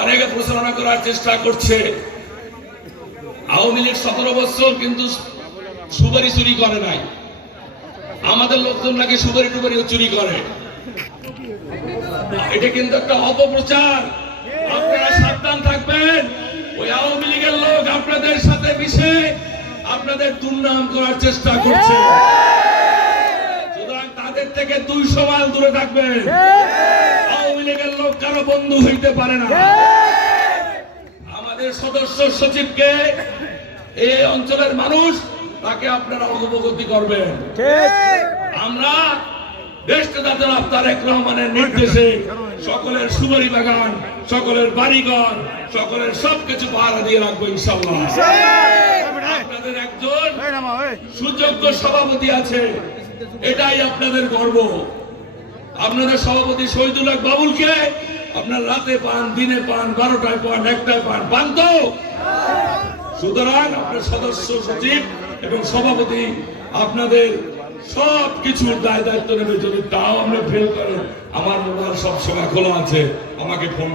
অনেকে প্রচারণা করার চেষ্টা করছে। আওয়ামী লীগ সতেরো বছর কিন্তু সুপারি চুরি করে নাই। আমাদের লোকজন নাকি সুপারি টুপারি চুরি করে। এটা কিন্তু একটা অপপ্রচার। আপনারা সাবধান থাকবেন। ওই আওয়ামী লীগের লোক আপনাদের সাথে মিশে আপনাদের দুর্নাম করার চেষ্টা করছে। সুতরাং তাদের থেকে দুইশো মাইল দূরে থাকবেন। আওয়ামী লীগের লোক কারও বন্ধু হইতে পারে না। সদস্য সচিবকে এই অঞ্চলের মানুষ তাকে আপনারা অবগতি করবেন। আমরা দেশটাতে তারেক রহমানের নির্দেশে সকলের সুবারি বাগান সকলের বাড়িঘর সকলের সবকিছু পাহারা দিয়ে রাখব ইনশাল্লাহ আপনাদের একজন সুযোগ্য সভাপতি আছে এটাই আপনাদের গর্ব। আপনাদের সভাপতি শহীদুল হক বাবুলকে আপনার রাতে পান, দিনে পান, বারোটায় পান, একটায় পান পান তো? সুতরাং আপনার সদস্য সচিব এবং সভাপতি, আপনাদের সব কিছুর দায় দায়িত্ব নেবে যদি তাও আপনি ফেল করেন, আমার মোবাইল সবসময় খোলা আছে, আমাকে ফোন